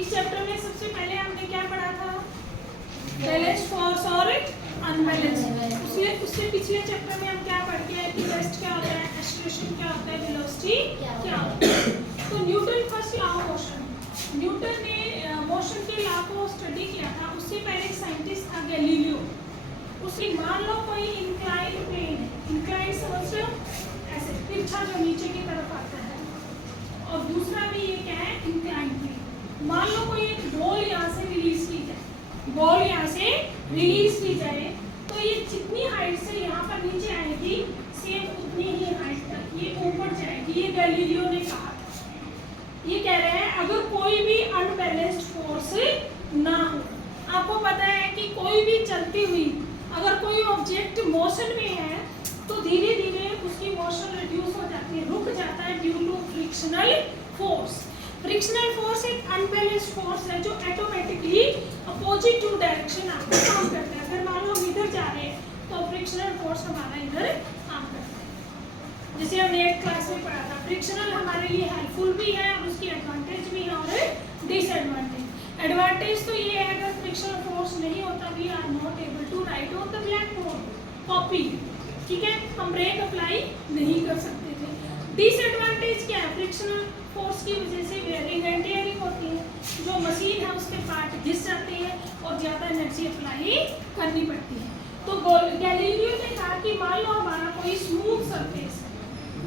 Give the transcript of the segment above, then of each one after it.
इस चैप्टर में सबसे पहले हमने क्या पढ़ा था? बैलेंस फोर्स और अनबैलेंस। उससे पिछले चैप्टर में हम क्या पढ़ के आए कि रेस्ट क्या होता है, एक्सेलरेशन क्या होता है, वेलोसिटी क्या होता है। तो Newton first law of motion, Newton ने मोशन के लॉ को स्टडी किया था। उससे पहले एक साइंटिस्ट था गैलीलियो। उसकी मान लो कोई इंक्लाइन प्लेन है, इंक्लाइन समझ रहे हो, ऐसे तिरछा जो नीचे की तरफ आता है, और दूसरा भी ये क्या है, इंक्लाइन प्लेन। मान लो कोई एक बॉल यहाँ से रिलीज की जाए, बॉल यहाँ से रिलीज की जाए, तो ये जितनी हाइट से यहाँ पर नीचे आएगी सेम उतनी ही हाइट तक ये ऊपर जाएगी। ये गैलीलियो ने कहा था। ये कह रहे हैं अगर कोई भी अनबैलेंस्ड फोर्स ना हो, आपको पता है कि कोई भी चलती हुई अगर कोई ऑब्जेक्ट मोशन में है तो धीरे धीरे उसकी मोशन रिड्यूस हो जाती है, रुक जाता है due to frictional force. Frictional force एक अनबैलेंस्ड फोर्स है जो ऑटोमेटिकली अपोजिट टू डायरेक्शन आपको काम करता है। अगर मान लो हम इधर जा रहे हैं तो फ्रिक्शनल फोर्स हमारा इधर काम करता है। जैसे हमने एक क्लास में पढ़ा था, फ्रिक्शनल हमारे लिए हेल्पफुल भी है और उसकी एडवांटेज भी है और डिसएडवांटेज। एडवांटेज तो ये है अगर फ्रिक्शनल फोर्स नहीं होता we are not able to write on the blackboard copy, ठीक है, हम ब्रेक अप्लाई नहीं कर सकते थे। डिसएडवांटेज क्या है, फ्रिक्शनल फोर्स की वजह से वेयरिंग एंड टेयरिंग होती है, जो मशीन है उसके पार्ट घिस जाते हैं और ज़्यादा एनर्जी अप्लाई करनी पड़ती है। तो गैलीलियो ने कहा कि मान लो हमारा कोई स्मूथ सरफेस,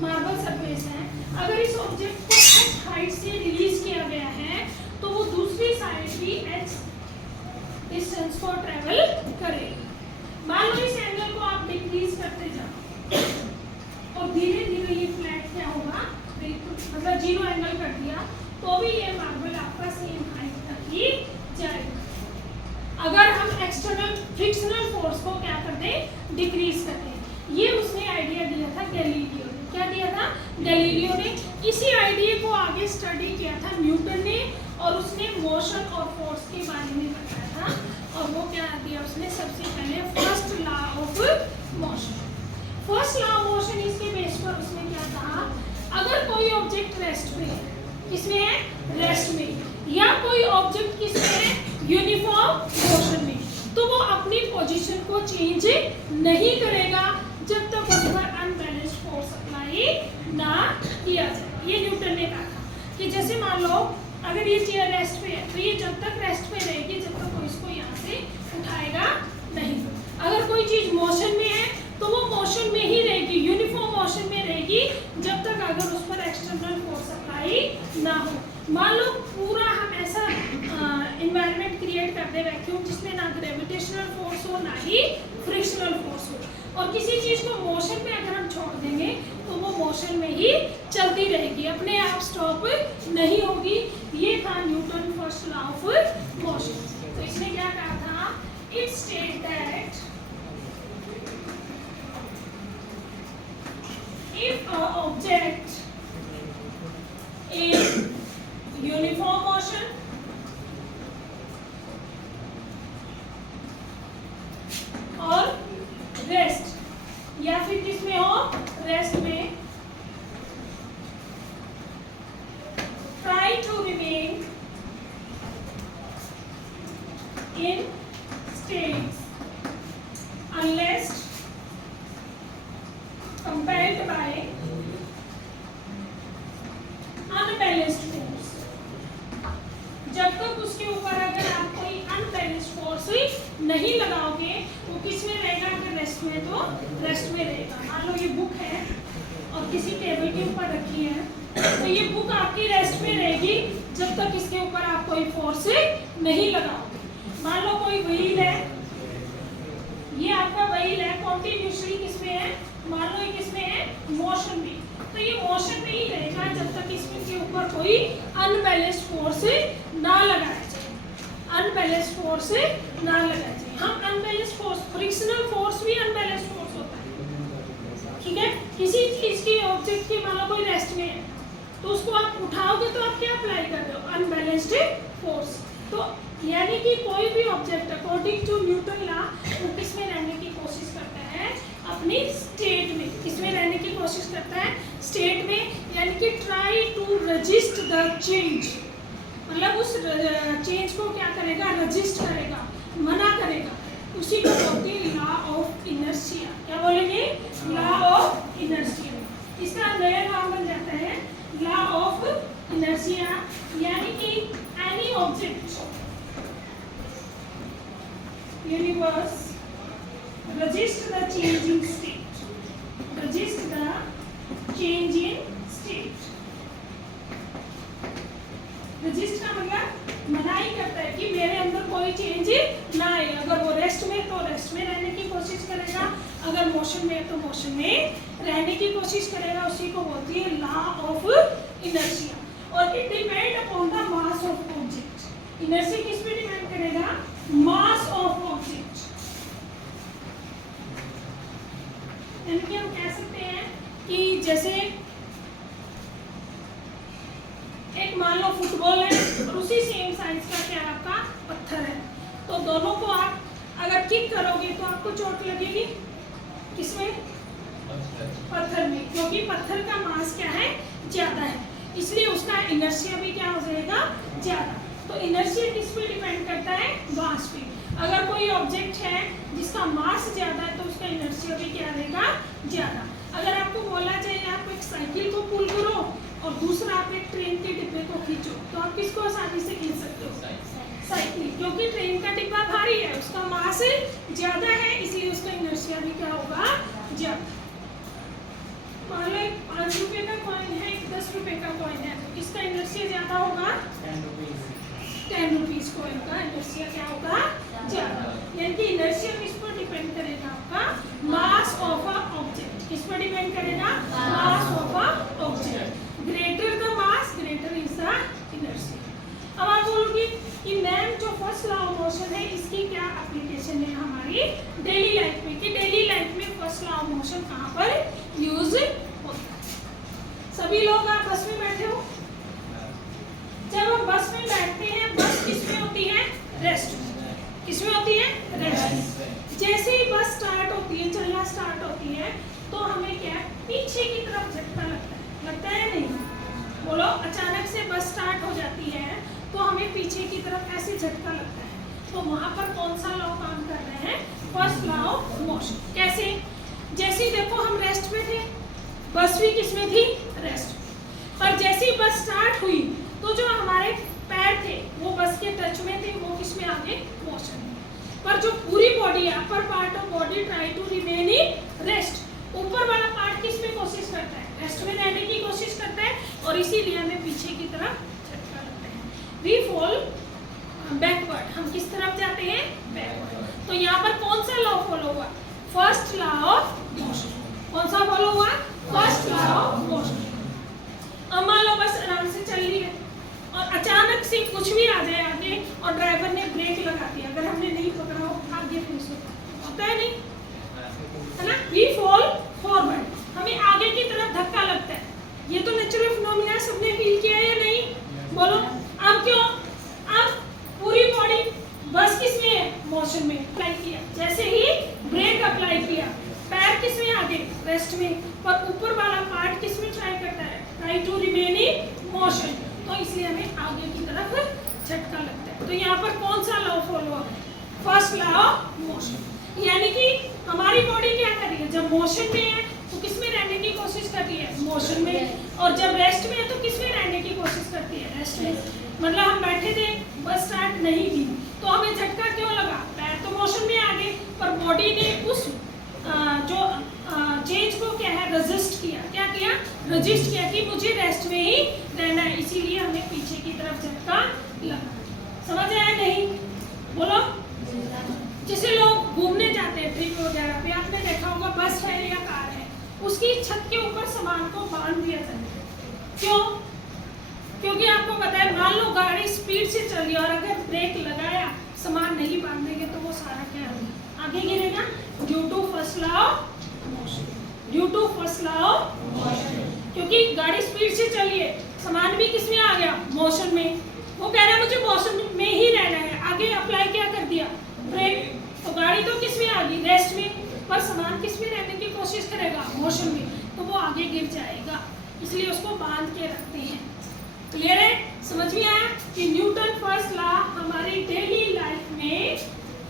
मार्बल सरफेस है, अगर इस ऑब्जेक्ट को h हाइट से रिलीज किया गया है तो वो दूसरी साइड भी h डिस्टेंस को ट्रेवल करेगी। मान लो इस एंगल को आप डिक्रीज करते जाओ और धीरे धीरे ये फ्लैट क्या होगा, मतलब जीरो एंगल कर दिया तो भी ये मार्बल आपका सेम हाइट तक ही जाएगा। अगर हम एक्सटर्नल फ्रिक्शनल फोर्स को क्या कर दें, डिक्रीज कर दें। ये उसने आइडिया दिया था गैलीलियो ने। क्या दिया था गैलीलियो ने? इसी आइडिया को आगे स्टडी किया था न्यूटन ने और उसने मोशन और फोर्स के बारे में बताया था। और वो क्या दिया उसने, सबसे पहले first law of motion. First law of motion इसके बेस पर उसने क्या कहा, अगर कोई ऑब्जेक्ट रेस्ट में है, किसमें है, रेस्ट में, या कोई ऑब्जेक्ट किसमें है, यूनिफॉर्म मोशन में, तो वो अपनी पोजीशन को चेंज नहीं करेगा जब तक उस पर अनबैलेंस्ड फोर्स अप्लाई ना किया जाए। ये न्यूटन ने कहा था कि जैसे मान लो अगर ये चेयर रेस्ट पे है तो ये जब तक रेस्ट पे रहेगी जब तक कोई इसको यहाँ से उठाएगा नहीं। अगर कोई चीज मोशन में है तो वो मोशन में ही रहेगी, यूनिफॉर्म मोशन में रहेगी जब तक अगर उस पर एक्सटर्नल फोर्स अप्लाई ना हो। मान लो पूरा हम ऐसा एनवायरनमेंट क्रिएट कर दे वैक्यूम जिसमें ना ग्रेविटेशनल फोर्स हो ना ही फ्रिक्शनल फोर्स हो, और किसी चीज को मोशन में अगर हम छोड़ देंगे तो वो मोशन में ही चलती रहेगी, अपने आप स्टॉप नहीं होगी। ये था Newton first law of motion. तो इसने क्या कहा था, it state that if an object is uniform motion और रेस्ट, या फिर किसमें हो, रेस्ट में, try to remain in states unless compelled by unbalanced force। जब तक उसके ऊपर अगर आप कोई अनबैलेंस्ड फोर्स नहीं लगाओगे वो किस में रहेगा, अगर रेस्ट में तो रेस्ट में रहेगा। मान लो ये बुक है और किसी टेबल के ऊपर रखी है तो ये बुक आपकी रेस्ट में रहेगी जब तक इसके ऊपर आप कोई फोर्स नहीं लगाओगे। मान लो कोई व्हील है, ये आपका व्हील है, कॉन्टिन्यूसली किसमें है, मान लो ये किसमें है, मोशन में, तो ये मोशन में ही रहेगा जब तक इसके ऊपर कोई अनबैलेंस्ड फोर्स ना लगाया जाए, अनबैलेंस्ड फोर्स ना लगाया जाए। हम अनबैलेंस्ड फोर्स, फ्रिक्शनल फोर्स भी अनबैलेंस्ड फोर्स होता है, ठीक है। किसी चीज की ऑब्जेक्ट की मान लो कोई रेस्ट में है तो उसको आप उठाओगे तो आप क्या अप्लाई कर रहे हो, अनबैलेंस्ड फोर्स। तो यानी कि कोई भी object according to Newton law वो किसमें रहने की कोशिश करता है, अपनी स्टेट में, किसमें रहने की कोशिश करता है, स्टेट में, यानी कि try to resist the change, मतलब उस चेंज को क्या करेगा, रजिस्ट करेगा, मना करेगा, उसी को बोलते हैं लॉ ऑफ इनर्शिया। क्या बोलेंगे? Law of inertia. इसका नया नाम बन जाता है लॉ ऑफ इनर्शिया, यानी कि any object universe resist the change in state, resist the change in state। resist का मतलब मनाही करता है कि मेरे अंदर कोई चेंज ना आए। अगर वो रेस्ट में तो रेस्ट में रहने की कोशिश करेगा, अगर मोशन में तो मोशन में रहने की कोशिश करेगा। उसी को बोलती है लॉ ऑफ इनर्शिया। और it depend upon the mass of object. Inertia किस पे डिपेंड करेगा? Mass of object. यानी कि हम कह सकते हैं कि जैसे एक मान लो फुटबॉल है और उसी सेम साइज का क्या आपका पत्थर है, तो दोनों को आप अगर किक करोगे तो आपको चोट लगेगी किसमें? पत्थर में, क्योंकि पत्थर का मास क्या है? ज्यादा है, इसलिए उसका इनर्शिया भी क्या हो जाएगा? ज्यादा। तो इनर्शिया किस पे डिपेंड करता है? मास पे। अगर कोई ऑब्जेक्ट है जिसका मास ज्यादा है तो उसका इनर्शिया भी क्या रहेगा? ज्यादा। अगर आपको बोला जाए आप एक साइकिल को पुल करो और दूसरा आप एक ट्रेन के डिब्बे को खींचो, तो आप किसको आसानी से खींच सकते हो? साइकिल, क्योंकि ट्रेन का डिब्बा भारी है, उसका मास ज्यादा है, इसलिए उसका इनर्शिया भी क्या होगा? ज्यादा। मान लो 5 रुपए का कॉइन है, 10 रुपए का कॉइन है, तो किसका इनर्शिया ज्यादा होगा? 10 रुपीज कॉइन का इनर्शिया क्या होगा? ज्यादा। यानी कि इनर्शिया किस पर डिपेंड करेगा? आपका मास ऑफ अ ऑब्जेक्ट। किस पर डिपेंड करेगा? Mass of a object. Greater the mass greater is the inertia. अब आप बोलोगे कि मैम जो फर्स्ट लॉ ऑफ मोशन है इसकी क्या एप्लीकेशन है हमारी डेली लाइफ में, कि डेली लाइफ में फर्स्ट लॉ ऑफ मोशन कहाँ पर यूज होता है? सभी लोग आप बस में बैठे हो, जब हम बस में बैठते हैं, बस किसमें होती है? रेस्ट। किसमें होती है? रेस्ट। जैसे ही बस स्टार्ट होती है, चलना स्टार्ट होती है, तो हमें क्या पीछे की तरफ झटका लगता है नहीं? बोलो, अचानक से बस स्टार्ट हो जाती है तो हमें पीछे की तरफ ऐसे झटका लगता है, तो वहां पर कौन सा लॉ काम कर रहे हैं? First law of motion. कैसे? जैसे देखो हम रेस्ट में थे, बस भी किसमें थी? रेस्ट। पर जैसे ही बस स्टार्ट हुई तो जो हमारे पैर थे वो बस के टच में थे, वो किसमें आ गए? मोशन में। पर जो पूरी बॉडी है, upper part of body try to remain in rest. ऊपर वाला पार्ट किस में कोशिश करता है? रेस्ट में रहने की कोशिश करता है, और इसीलिए हमें पीछे की तरफ झटका लगता है। We fall backward. हम किस तरफ जाते हैं? बैकवर्ड। तो यहाँ पर कौन सा लॉ फॉलो हुआ? First law of motion. कौन सा फॉलो हुआ? First law of motion. अब मान लो बस आराम से चल रही है और अचानक से कुछ भी आ जाए आगे और ड्राइवर ने ब्रेक लगा दिया, अगर हमने नहीं पकड़ा हो आगे फिर होता है नहीं, है ना? वी फॉल फॉरवर्ड, हमें आगे की तरफ धक्का लगता है। ये तो नेचुरल फिनोमिना, सबने फील किया है या नहीं? बोलो। अब क्यों? अब पूरी बॉडी बस किसमें है? मोशन में। अप्लाई किया, जैसे ही ब्रेक अप्लाई किया, पैर किसमें आ गए? रेस्ट में। पर ऊपर वाला पार्ट किसमें ट्राई करता है? Try to remain in motion. तो इसलिए हमें आगे की तरफ झटका लगता है। तो यहाँ पर कौन सा लॉ फॉलो है? First law of motion. यानी कि हमारी बॉडी क्या कर रही है? जब मोशन में है तो किसमें रहने की कोशिश कर रही है? मोशन में। और जब रेस्ट में है तो किसमें रहने की कोशिश करती है? रेस्ट में। मतलब हम बैठे थे, बस स्टार्ट नहीं की, तो हमें झटका क्यों लगा? पैर तो मोशन में आ गए, पर बॉडी ने उस जो चेंज को क्या है? रेजिस्ट किया। क्या किया? रेजिस्ट किया कि मुझे रेस्ट में ही रहना है, इसीलिए हमें पीछे की तरफ झटका लगा। समझ आया नहीं? बोलो। जैसे लोग घूमने जाते हैं ट्रिप वगैरह पे, आपने देखा होगा बस है या कार है, उसकी छत के ऊपर सामान को बांध दिया जाता है। क्यों? क्योंकि आपको पता है, मान लो गाड़ी स्पीड से चल रही है और अगर ब्रेक लगाया, सामान नहीं बांधेंगे तो वो सारा क्या होगा? आगे गिरेगा। Due to first law of motion. Due to first law of motion, क्योंकि गाड़ी स्पीड से चली है, सामान भी किसमें आ गया? मोशन में। वो कह रहा है मुझे मोशन में ही रहना है, आगे अप्लाई क्या कर दिया? ब्रेक। तो गाड़ी तो किसमें आ गई? रेस्ट में। पर सामान किसमें रहने की कोशिश करेगा? मोशन में। तो वो आगे गिर जाएगा, इसलिए उसको बांध के रखते हैं। क्लियर है? समझ में आया कि न्यूटन फर्स्ट लॉ हमारी डेली लाइफ में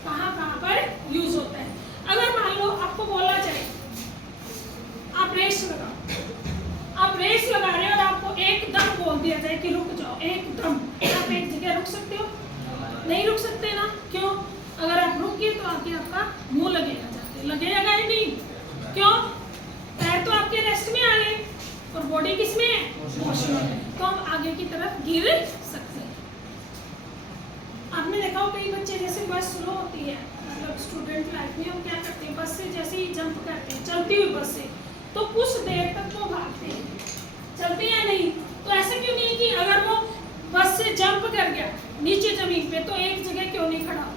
कहाँ पर यूज होता है। अगर मान लो आपको बोला जाए आप रेस लगाओ, आप रेस लगा रहे हो और आपको एकदम बोल दिया जाए कि रुक जाओ एकदम, आप एक जगह रुक सकते हो? नहीं रुक सकते ना। क्यों? अगर आप रुक गए तो आगे आपका मुंह लगेगा, जाके लगेगा ही नहीं। क्यों? पैर तो आपके रेस्ट में आ गए और बॉडी किस में है? मोशन में। तो हम आगे की तरफ गिर सकते हैं। आपने देखा हो कई बच्चे जैसे बस स्लो होती है, मतलब स्टूडेंट लाइफ में हम क्या करते हैं, बस से जैसे ही जंप करते हैं चलती हुई बस से, तो कुछ देर तक वो भागते हैं, चलते हैं नहीं। तो ऐसा क्यों नहीं कि अगर वो बस से जंप कर गया नीचे जमीन पे तो एक जगह क्यों नहीं खड़ा हो?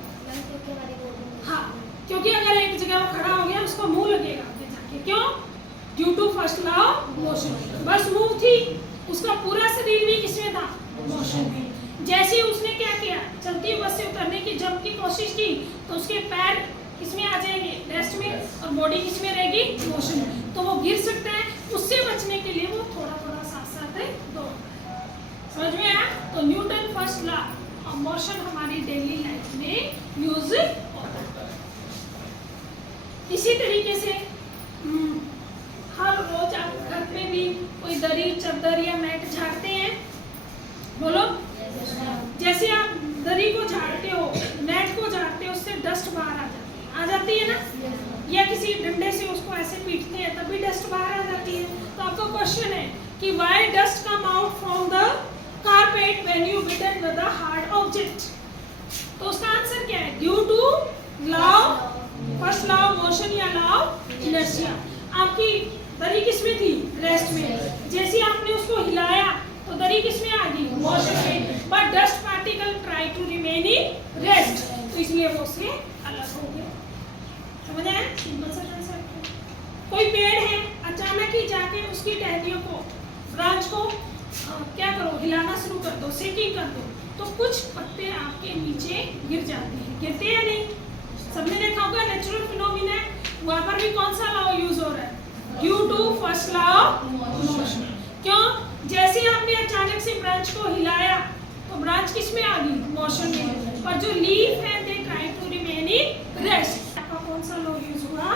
हाँ, क्योंकि अगर एक जगह वो खड़ा हो गया उसको मुंह लगेगा आगे जाके। क्यों? Due to first law of motion. Bus move थी, उसका पूरा शरीर भी किसमें था? मोशन में। जैसे ही उसने क्या किया, चलती हुई बस से उतरने की जंप की कोशिश की, तो उसके पैर किसमें आ जाएंगे? रेस्ट में, और बॉडी किसमें रहेगी? मोशन में। तो वो गिर सकता है, उससे बचने के लिए वो थोड़ा थोड़ा साथ साथ दौड़ता है। समझ में आया? तो Newton first law of motion हमारी डेली लाइफ में यूज होता है। इसी तरीके से हर रोज आप घर में भी कोई दरी चादर या मैट झाड़ते हैं? बोलो। जैसे आप दरी को झाड़ते हो, मैट को झाड़ते हो, उससे डस्ट बाहर आ जाती है ना? या किसी डंडे से उसको ऐसे पीटते हैं तब भी डस्ट बाहर आ जाती है। तो आपका क्वेश्चन है कि why dust come out from the carpet when you beaten with a hard object? तो उसका आंसर क्या है? Due to law first law of motion या लॉ ऑफ इनर्शिया। आपकी दरी किसमें थी? रेस्ट में। जैसे आपने उसको हिलाया तो दरी किसमें आ गई? मोशन में। But dust particle try to remain in rest, तो इसलिए वो उससे अलग हो गया। समझ आया? सिंपल सा कंसेप्ट। कोई पेड़ है, अचानक ही जाके उसकी टहनियों को, ब्रांच को क्या करो, हिलाना शुरू कर दो, शेकिंग कर दो, तो कुछ पत्ते आपके नीचे गिर जाते हैं। गिरते हैं नहीं? सबने देखा होगा नेचुरल फिनोमिना है, वहां पर भी कौन सा लॉ यूज हो रहा है? Due to first law of motion. क्यों? जैसे आपने अचानक से ब्रांच को हिलाया तो ब्रांच किस में आ गई? मोशन में। पर जो लीफ है they try to remain in rest. आपका कौन सा लॉ यूज हुआ?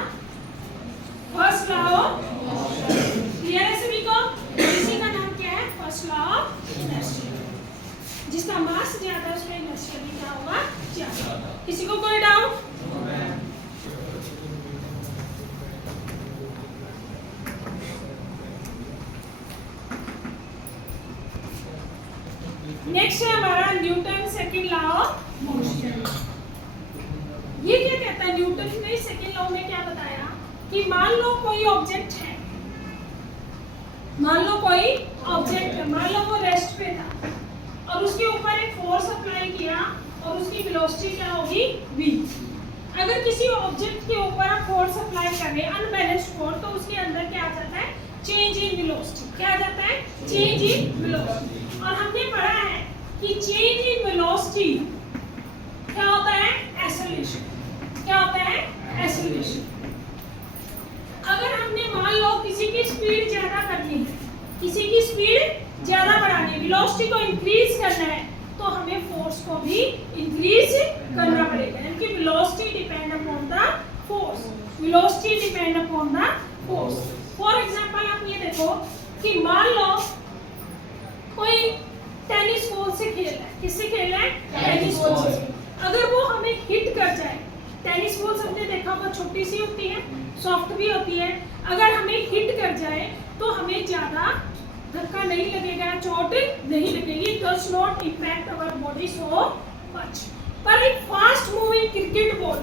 First law of motion. Clear है सभी को? इसी का नाम क्या है? First law of inertia. जिसका मास ज्यादा है उसका इनर्शिया भी क्या होगा? ज्यादा। किसी को कोई डाउट? नेक्स्ट है हमारा Newton second law of motion. ये क्या कहता है? न्यूटन ने सेकंड लॉ में क्या बताया कि मान लो कोई ऑब्जेक्ट है, मान लो कोई ऑब्जेक्ट है, मान लो वो रेस्ट पे था और उसके ऊपर एक फोर्स अप्लाई किया और उसकी वेलोसिटी क्या होगी? v। अगर किसी ऑब्जेक्ट के ऊपर आप फोर्स अप्लाई कर रहे हैं अनबैलेंस्ड फोर्स, तो उसके अंदर क्या आ जाता है? Change in velocity. क्या आ जाता है? Change in velocity. और हमने पढ़ा है कि चेंज इन वेलोसिटी क्या होता है? एक्सेलरेशन। क्या होता है? एक्सेलरेशन। अगर हमने मान लो किसी की स्पीड ज्यादा करनी है, किसी की स्पीड ज्यादा बढ़ानी है, वेलोसिटी को इंक्रीज करना है, तो हमें फोर्स को भी इंक्रीज करना पड़ेगा। यानी कि velocity depend upon the force. Velocity depend upon the force. For example आप ये देखो कि मान लो कोई टेनिस बॉल से खेल रहा है। किससे खेल रहा है? टेनिस बॉल से। अगर वो हमें हिट कर जाए, टेनिस बॉल सबने देखा होगा छोटी सी होती है, सॉफ्ट भी होती है, अगर हमें हिट कर जाए तो हमें ज्यादा धक्का नहीं लगेगा, चोट नहीं लगेगी। Does not impact our body so much. पर एक फास्ट मूविंग क्रिकेट बॉल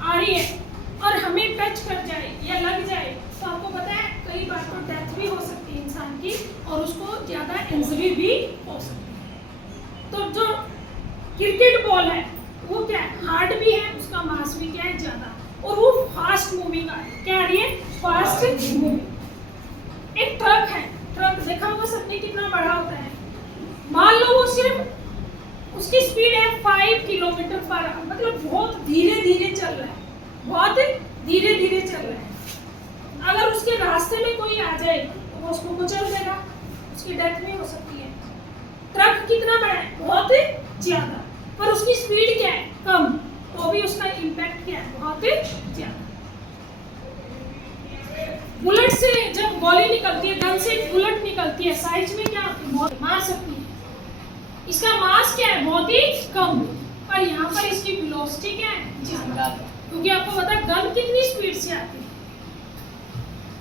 आ रही है और हमें टच कर जाए या लग जाए तो आपको पता है कई बार तो डेथ भी हो सकती है इंसान की और उसको ज्यादा इंजरी भी हो सकती है। तो जो क्रिकेट बॉल है वो क्या है? हार्ड भी है, उसका मास भी क्या है? ज्यादा, और वो फास्ट मूविंग आ रही है। क्या आ रही है? Fast moving. एक ट्रक है, ट्रक देखा होगा सबने कितना बड़ा होता है। मान लो वो सिर्फ उसकी स्पीड है 5 किलोमीटर पर आवर, मतलब बहुत धीरे धीरे चल रहा है, बहुत धीरे धीरे चल रहा है। अगर उसके रास्ते में कोई आ जाए तो वो उसको कुचल देगा, उसकी डेथ भी हो सकती है। ट्रक कद कितना बड़ा है, बहुत ज्यादा, पर उसकी स्पीड क्या है, कम, तो भी उसका इम्पैक्ट क्या है, बहुत ज्यादा। बुलेट से जब गोली निकलती है, गन से बुलेट निकलती है, साइज में क्या होती है, बहुत मार सकती है, इसका मास क्या है, बहुत ही कम, पर यहाँ पर इसकी वेलोसिटी क्या है, ज्यादा, क्योंकि आपको पता है गन कितनी स्पीड से आती है।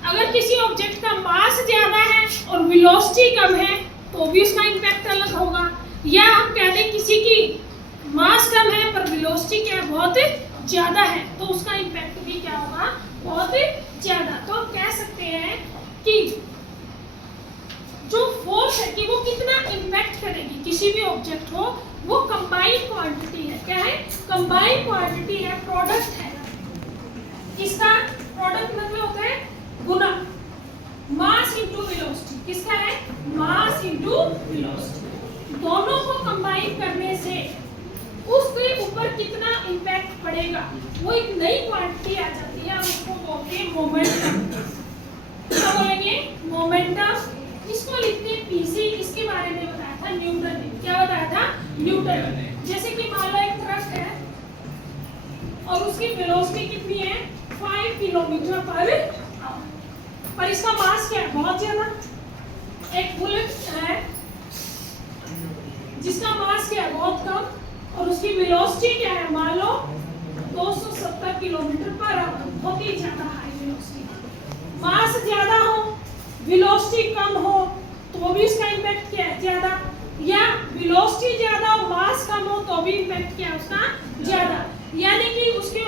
अगर किसी ऑब्जेक्ट का मास ज्यादा है और वेलोसिटी कम है तो भी उसका इम्पैक्ट अलग होगा, या हम कह दें किसी की मास कम है पर वेलोसिटी क्या है, बहुत ज्यादा है, तो उसका इम्पैक्ट भी क्या होगा, बहुत ज्यादा। तो हम कह सकते हैं कि जो फोर्स है कि वो कितना इम्पैक्ट करेगी किसी भी ऑब्जेक्ट को, वो कंबाइंड क्वांटिटी है। क्या है, कंबाइंड क्वांटिटी है, प्रोडक्ट है। किसका प्रोडक्ट मतलब होता है गुना, मास इनटू वेलोसिटी। किसका है, मास इनटू वेलोसिटी। दोनों को कंबाइन करने से उसके ऊपर कितना इम्पैक्ट पड़ेगा, वो एक नई क्वांटिटी आ जाती है और उसको बोलते हैं मोमेंटम। क्या बोलेंगे, मोमेंटम। इसको लिखते हैं पीसी। इसके बारे में बताया था न्यूटन ने। क्या बताया था, न्यूटन ने। जैसे कि मान लो एक ट्रक है और उसकी वेलोसिटी कितनी है, 5 किलोमीटर पर इसका मास क्या है, बहुत ज्यादा। एक बुलेट है जिसका मास क्या है, बहुत कम, और उसकी वेलोसिटी क्या है, मान लो 270 किलोमीटर पर आवर, बहुत ही ज्यादा हाई वेलोसिटी। मास ज्यादा हो, वेलोसिटी कम हो, तो भी इसका इम्पैक्ट क्या है, ज्यादा, या वेलोसिटी ज्यादा हो, मास कम हो, तो भी इम्पैक्ट क्या है उसका, ज्यादा। यानी कि उसके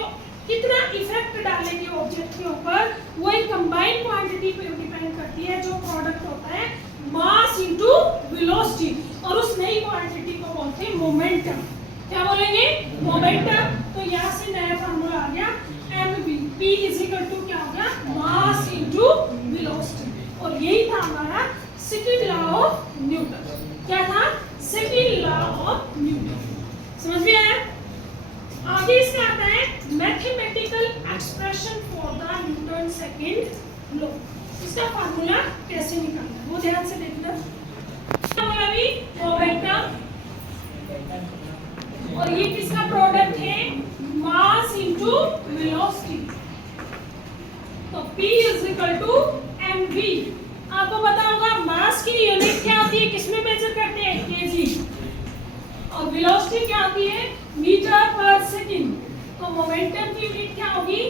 कितना इफेक्ट डालेंगे ऑब्जेक्ट के ऊपर, वो एक कंबाइंड क्वांटिटी पे डिपेंड करती है, जो प्रोडक्ट होता है मास इनटू वेलोसिटी, और उस नई क्वांटिटी को बोलते हैं मोमेंटम। क्या बोलेंगे, मोमेंटम। तो यहाँ से नया फार्मूला आ गया mv, p इक्वल टू क्या हो गया, मास इनटू वेलोसिटी। और यही था हमारा सेकंड लॉ ऑफ न्यूटन। क्या था, सेकंड लॉ ऑफ न्यूटन। समझ में आया। आगे इसका आता है mathematical expression for the Newton second law. इसका फार्मूला कैसे निकालना है वो ध्यान से देखना। हमारा भी मोमेंटम, और ये किसका प्रोडक्ट है, मास इनटू वेलोसिटी। तो p इक्वल टू mv। आपको पता होगा मास की यूनिट क्या होती है, किसमें मेजर करते हैं, केजी, और वेलोसिटी क्या होती है, मीटर पर सेकंड। तो मोमेंटम की यूनिट क्या होगी,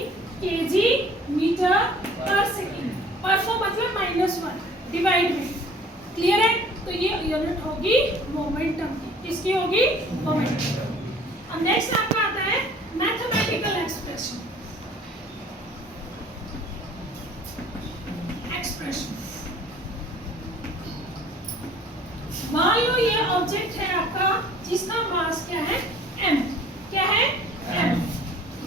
केजी मीटर पर सेकंड। पर को मतलब -1 डिवाइड में। क्लियर है। तो ये यूनिट होगी मोमेंटम की। किसकी होगी, मोमेंटम। अब नेक्स्ट आपका आता है मैथमेटिकल एक्सप्रेशन। मान लो ये ऑब्जेक्ट है आपका जिसका मास क्या है, m। क्या है, m।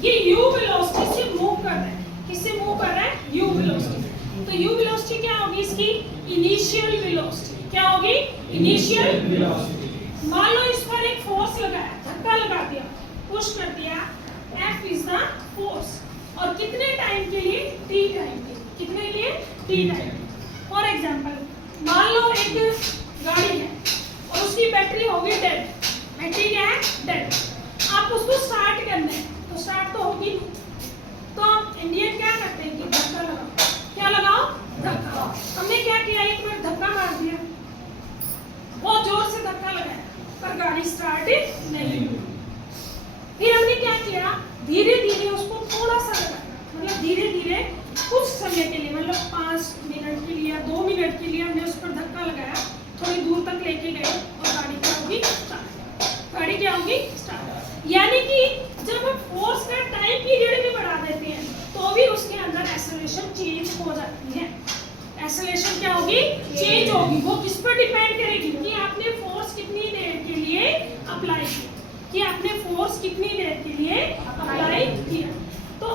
ये u वेलोसिटी से मूव कर रहा है। किससे मूव कर रहा है, u वेलोसिटी। तो u वेलोसिटी क्या होगी, इसकी इनिशियल वेलोसिटी। क्या होगी, इनिशियल वेलोसिटी। मान लो इस पर एक फोर्स लगाया, धक्का लगा दिया, पुश कर दिया, F इज द फोर्स। और कितने टाइम के लिए, t टाइम के लिए। कितने लिए, t टाइम। फॉर एग्जांपल मान लो एक गाड़ी है और उसकी बैटरी होगी डेड। बैटरी क्या है, डेड। आप उसको स्टार्ट करना है तो स्टार्ट तो होगी नहीं। तो हम इंडियन क्या करते हैं कि धक्का लगाओ। क्या लगाओ, धक्का। हमने क्या किया, एक मिनट धक्का मार दिया, बहुत जोर से धक्का लगाया, पर गाड़ी स्टार्ट नहीं हुई। फिर हमने क्या किया, धीरे धीरे उसको थोड़ा सा लगाया, मतलब धीरे धीरे कुछ समय के लिए, मतलब 5 मिनट के लिए या 2 मिनट के लिए हमने उस पर धक्का लगाया, थोड़ी दूर तक लेके गए और गाड़ी क्या होगी, स्टार्ट। गाड़ी क्या होगी, स्टार्ट। यानी कि जब हम फोर्स का टाइम पीरियड भी बढ़ा देते हैं तो भी उसके अंदर एक्सेलरेशन चेंज हो जाती है। एक्सेलरेशन क्या होगी, चेंज होगी। वो किस पर डिपेंड करेगी कि आपने फोर्स कितनी देर के लिए अप्लाई किया, कि आपने फोर्स कितनी देर के लिए अप्लाई किया। तो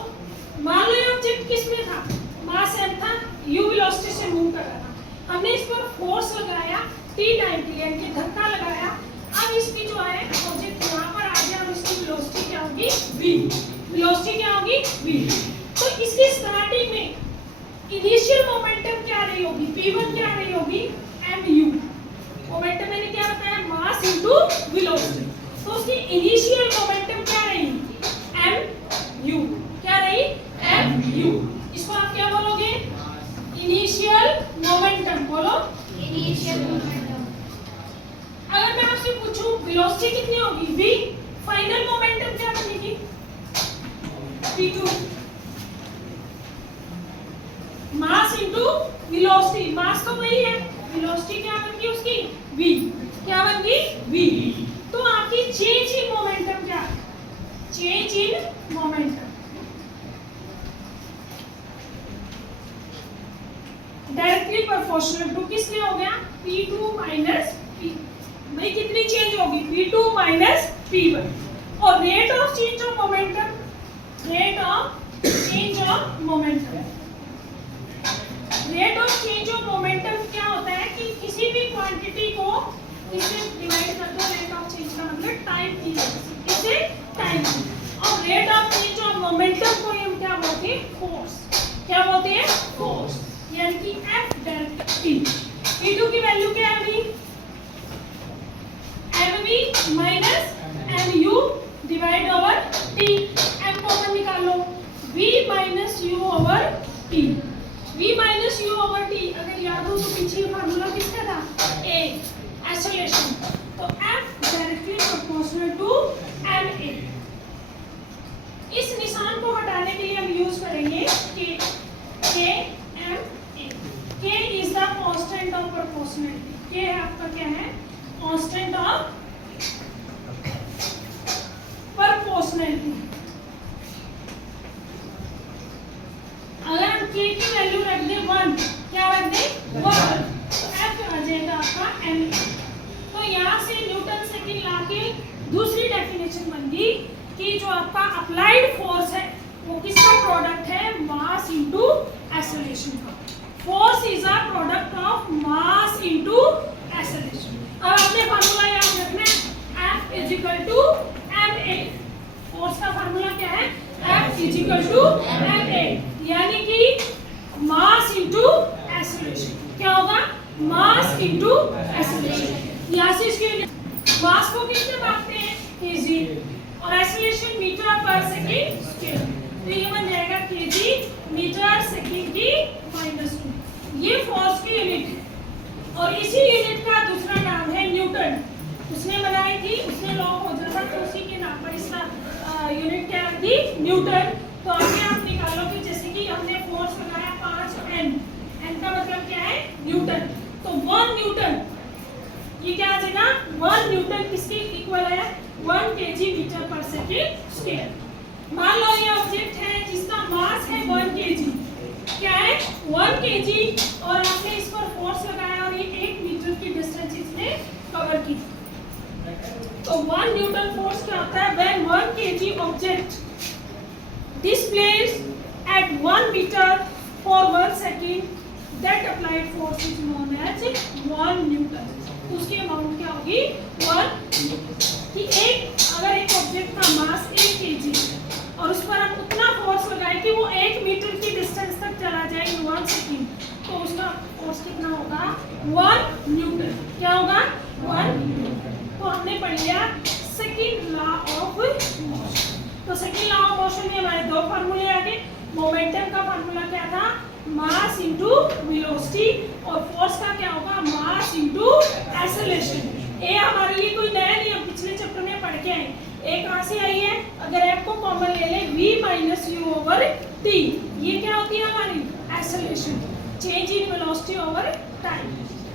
मान लो ये ऑब्जेक्ट किसमें था, मास m था, u वेलोसिटी से मूव कर रहा था। हमने इस पर फोर्स लगाया t टाइम के लिए, यानी धक्का लगाया। अब इसकी जो है ऑब्जेक्ट यहाँ पर आ गया और इसकी वेलोसिटी क्या होगी, v। वेलोसिटी क्या होगी, v। तो इसकी स्टार्टिंग में इनिशियल मोमेंटम क्या रही होगी, p1 क्या रही होगी, mu। मोमेंटम मैंने क्या बताया, मास वेलोसिटी। तो उसकी इनिशियल मोमेंटम क्या रही? mu। क्या रही? mu। इसको आप क्या बोलोगे? Initial momentum. बोलो इनिशियल मोमेंटम। अगर मैं आपसे पूछूं वेलोसिटी कितनी होगी? v। फाइनल मोमेंटम क्या बनेगी? p2। Mass into velocity. मास तो वही है, वेलोसिटी क्या बन गई उसकी? v। क्या बन गई? v। तो आपकी चेंज इन मोमेंटम क्या? Change in momentum directly proportional to किसमें हो गया? p2 minus p। भाई कितनी चेंज होगी? p2 minus p1। और rate of change of momentum, rate of change of momentum, rate of change of momentum क्या होता है कि किसी भी क्वांटिटी को इससे डिवाइड कर दो। रेट ऑफ चेंज का मतलब टाइम की, इससे टाइम। और rate of change of momentum को हम क्या बोलते हैं? फोर्स। क्या बोलते हैं? फोर्स। यानी कि F डेल्टा T। P2 की वैल्यू क्या है अभी? mv minus mu divide over T। m common निकाल लो, v minus u over T। v minus u over T अगर याद हो तो पीछे फार्मूला किसका था? A acceleration. तो F directly proportional to ma। इस निशान को हटाने के लिए हम यूज करेंगे K m a। K is the constant of proportionality. K आपका क्या है? Constant of proportionality. अगर हम K की वैल्यू रख दें 1, क्या रख दें? 1, तो F आ जाएगा आपका m। तो यहाँ से न्यूटन सेकंड लाके दूसरी डेफिनेशन बन गई कि जो आपका अप्लाइड फोर्स है वो किसका प्रोडक्ट है? मास इनटू एक्सेलरेशन का। Force is a product of mass into acceleration. अब आपने फार्मूला याद रखना है, F is equal to ma। Force का फार्मूला क्या है? F is equal to ma, यानी कि मास इनटू एक्सेलरेशन। क्या होगा? Mass into acceleration. यहाँ से इसके मास को किससे मापते हैं? kg। और एक्सेलरेशन मीटर पर सेकंड स्क्वायर। तो ये बन जाएगा kg मीटर सेकंड की -2। ये फोर्स की यूनिट है और इसी यूनिट का दूसरा नाम है न्यूटन। उसने बनाई थी, उसने लॉ खोजा था, तो उसी के नाम पर इसका यूनिट क्या थी? न्यूटन। तो आगे आप निकालो कि जैसे कि हमने फोर्स लगाया 5 n। n का मतलब क्या है? न्यूटन। तो 1 न्यूटन, ये क्या आ जाएगा? 1 न्यूटन किसके इक्वल है? 1 kg मीटर पर सेकंड स्क्वायर। मान लो ये ऑब्जेक्ट है जिसका मास है 1 kg। क्या है? 1 kg। और आपने इस पर फोर्स लगाया और ये 1 मीटर की डिस्टेंस इसने कवर की। तो 1 न्यूटन फोर्स क्या होता है? When 1 kg object displays at 1 meter for 1 second, that applied force is known as 1 newton। उसकी अमाउंट क्या होगी? 1। कि अगर एक ऑब्जेक्ट का मास 1 kg और उस पर हम उतना फोर्स लगाए कि वो 1 मीटर की डिस्टेंस तक चला जाए इन 1 सेकंड, तो उसका फोर्स कितना होगा? 1 न्यूटन। क्या होगा? 1 न्यूटन। तो हमने पढ़ लिया सेकंड लॉ ऑफ मोशन। तो सेकंड लॉ ऑफ मोशन में हमारे दो फार्मूले आ गए। मोमेंटम का फार्मूला क्या था? Mass into velocity. और फोर्स का क्या होगा? Mass into acceleration. ये हमारे लिए कोई नया नहीं, हम पिछले चैप्टर में पढ़ के आए। ए कहाँ से आई है? अगर F को कॉमन ले ले, v minus u over t। ये क्या होती है हमारी? Acceleration, change in velocity over time.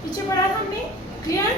पीछे पढ़ा था हमने, क्लियर?